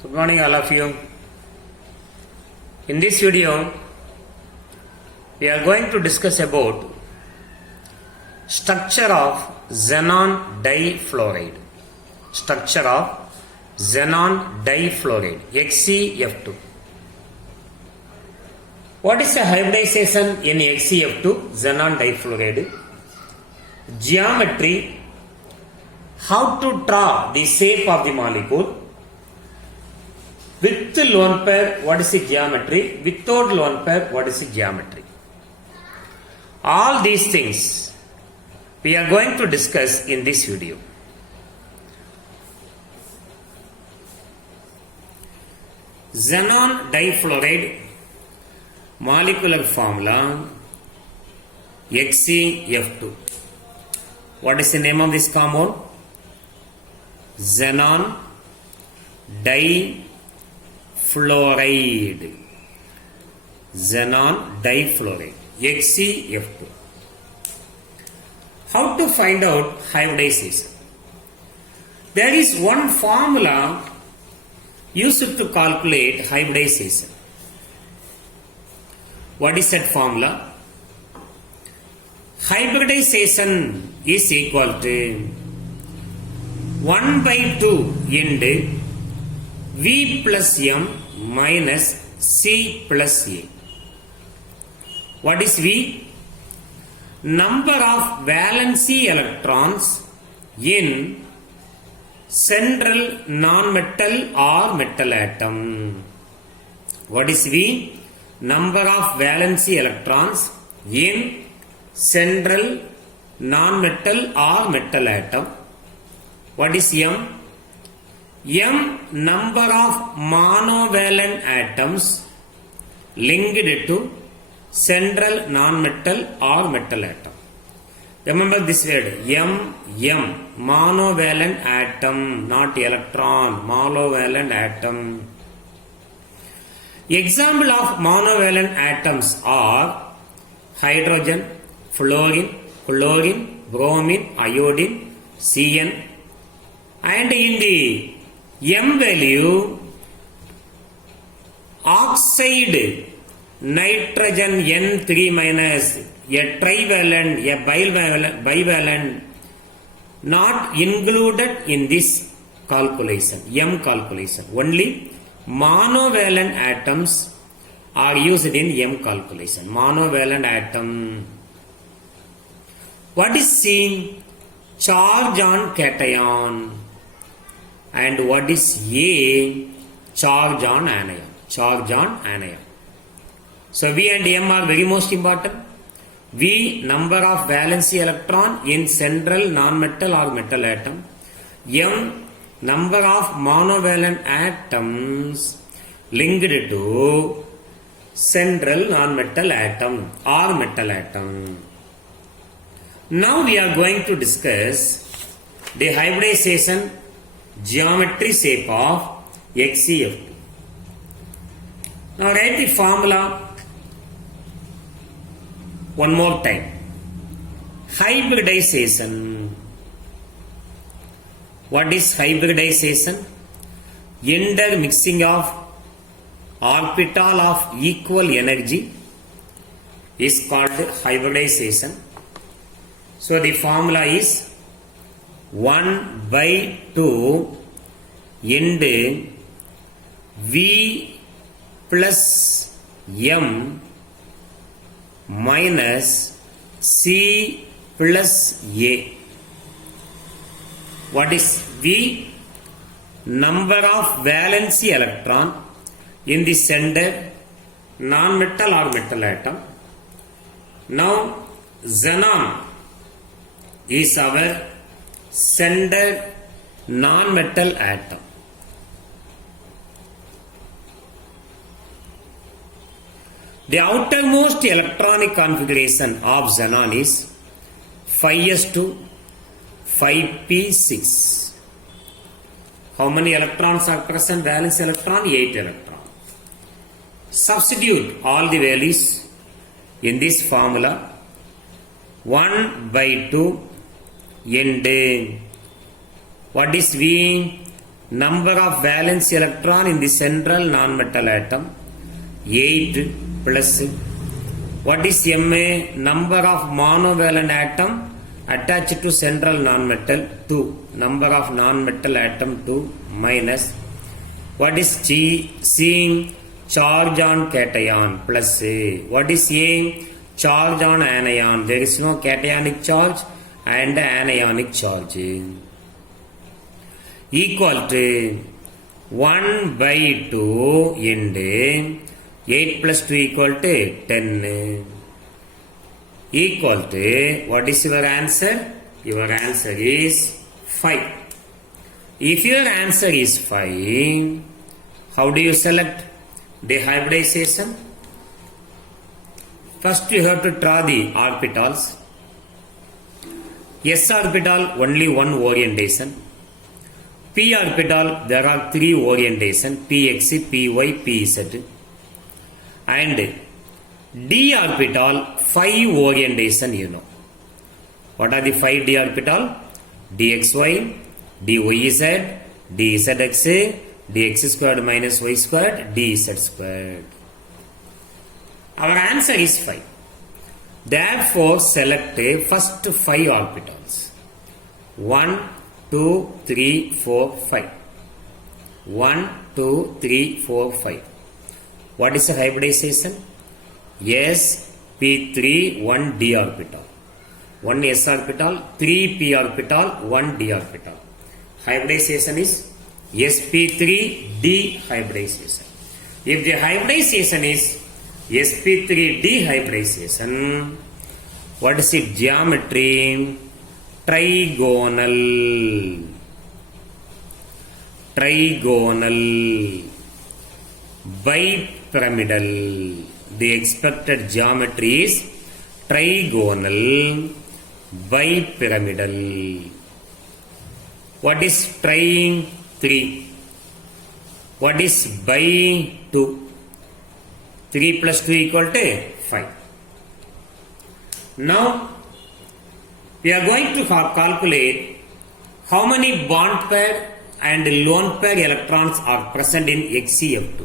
Good morning all of you. In this video, we are going to discuss about structure of xenon difluoride. Structure of xenon difluoride, XeF2. What is the hybridization in XeF2, xenon difluoride? Geometry, how to draw the shape of the molecule. With lone pair, what is the geometry? Without lone pair, what is the geometry? All these things we are going to discuss in this video. Xenon difluoride molecular formula XeF2. What is the name of this compound? Xenon difluoride. Xenon difluoride, XeF2. How to find out hybridization? There is one formula used to calculate hybridization. What is that formula? Hybridization is equal to 1 by 2 into V plus M minus C plus A. What is V? Number of valency electrons in central non-metal or metal atom. What is V? Number of valency electrons in central non-metal or metal atom. What is M? M number of monovalent atoms linked to central non-metal or metal atom. Remember this word M, monovalent atom, not electron, monovalent atom. Example of monovalent atoms are hydrogen, fluorine, chlorine, bromine, iodine, Cn, and in the M value, oxide nitrogen N3 minus, a trivalent, a bivalent, not included in this calculation, M calculation. Only monovalent atoms are used in M calculation. Monovalent atom. What is C? Charge on cation. And what is A? Charge on anion. Charge on anion. So V and M are very most important. V, number of valency electron in central non-metal or metal atom. M, number of monovalent atoms linked to central non-metal atom or metal atom. Now we are going to discuss the hybridization geometry shape of XeF2. Now write the formula one more time. Hybridization. What is hybridization? Intermixing of orbital of equal energy is called hybridization. So the formula is 1 by 2 into V plus M minus C plus A. What is V? Number of valency electron in the center non-metal or metal atom. Now xenon is our center non-metal atom. The outermost electronic configuration of xenon is 5s2, 5p6. How many electrons are present? Valence electron, 8 electrons. Substitute all the values in this formula. 1 by 2 into what is V? number of valence electron in the central non-metal atom 8 plus what is Ma? Number of monovalent atom attached to central non-metal 2. Number of non-metal atom 2 minus what is C? Charge on cation plus what is A? Charge on anion. There is no cationic charge and anionic charge. Equal to 1 by 2 into 8 plus 2 equal to 10. Equal to, what is your answer? Your answer is 5. If your answer is 5, how do you select the hybridization? First you have to draw the orbitals. S orbital only one orientation. P orbital there are 3 orientation, Px, Py, Pz. And D orbital 5 orientation you know. What are the 5 D orbital? dxy, dyz, dzx, dx squared minus y squared, dz squared. Our answer is 5. Therefore, select first 5 orbitals. 1, 2, 3, 4, 5. 1, 2, 3, 4, 5. What is the hybridization? S, P3, 1 D orbital. 1 S orbital, 3 P orbital, 1 D orbital. Hybridization is sp3d hybridization. If the hybridization is sp3d hybridization, what is its geometry? Trigonal. Trigonal. Bipyramidal. The expected geometry is trigonal bipyramidal. What is tri? 3. What is by? 2. 3 plus 2 equal to 5. Now, we are going to calculate how many bond pair and lone pair electrons are present in HCF2.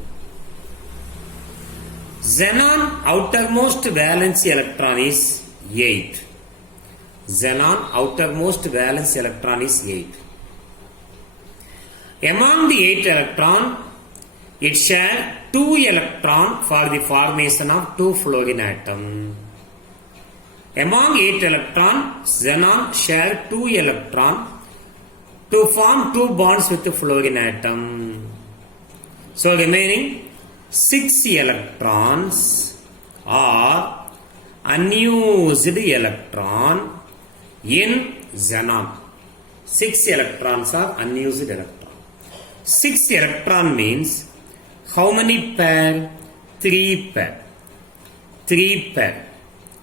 Xenon outermost valence electron is 8. Xenon outermost valence electron is 8. Among the 8 electron, it shares 2 electron for the formation of 2 fluorine atom. Among 8 electron, xenon shares 2 electron to form 2 bonds with the fluorine atom. So remaining 6 electrons are unused electron in xenon. 6 electrons are unused electron. 6 electron means how many pair? 3 pair. 3 pair.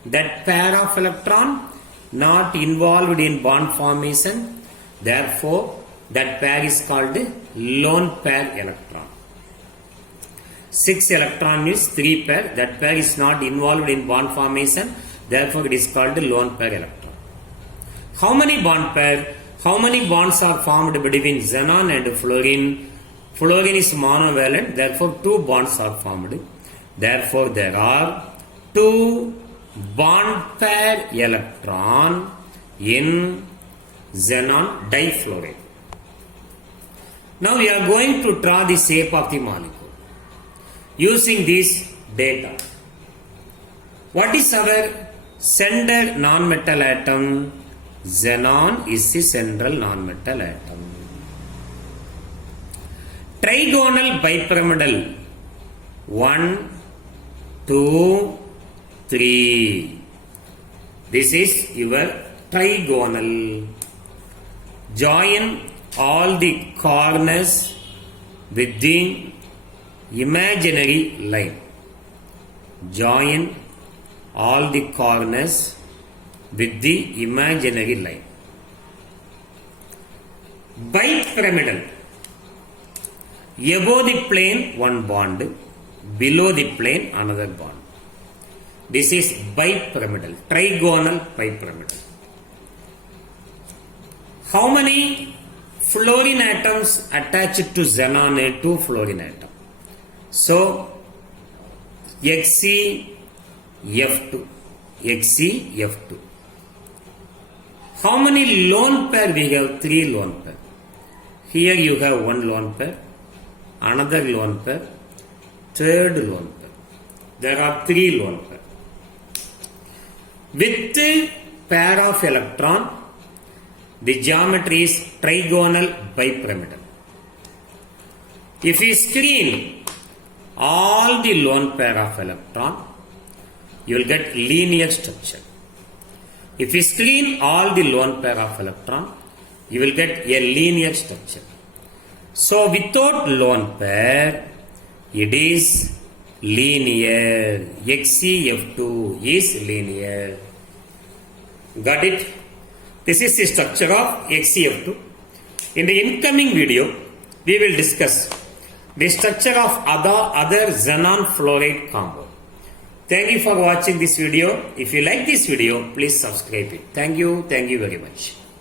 That pair of electron not involved in bond formation. Therefore, that pair is called lone pair electron. 6 electron is 3 pair. That pair is not involved in bond formation. Therefore, it is called lone pair electron. How many bond pair? How many bonds are formed between xenon and fluorine? Fluorine is monovalent. Therefore, 2 bonds are formed. Therefore, there are 2 bond pair electron in xenon difluoride. Now, we are going to draw the shape of the molecule using this data. What is our center non-metal atom? Xenon is the central non-metal atom. Trigonal bipyramidal 1, 2, 3. This is your trigonal. Join all the corners with the imaginary line. Join all the corners with the imaginary line. Bipyramidal. Above the plane, one bond. Below the plane, another bond. This is bipyramidal. Trigonal bipyramidal. How many fluorine atoms attached to xenon to fluorine atom. So XeF2. XeF2. How many lone pair we have? 3 lone pair. Here you have 1 lone pair, another lone pair, third lone pair. There are 3 lone pair. With pair of electron, the geometry is trigonal bipyramidal. If we screen all the lone pair of electron, you will get linear structure. If we screen all the lone pair of electron, you will get a linear structure. So without lone pair, it is linear. XeF2 is linear. Got it? This is the structure of XeF2. In the incoming video, we will discuss the structure of other xenon fluoride compound. Thank you for watching this video. If you like this video, please subscribe it. Thank you very much.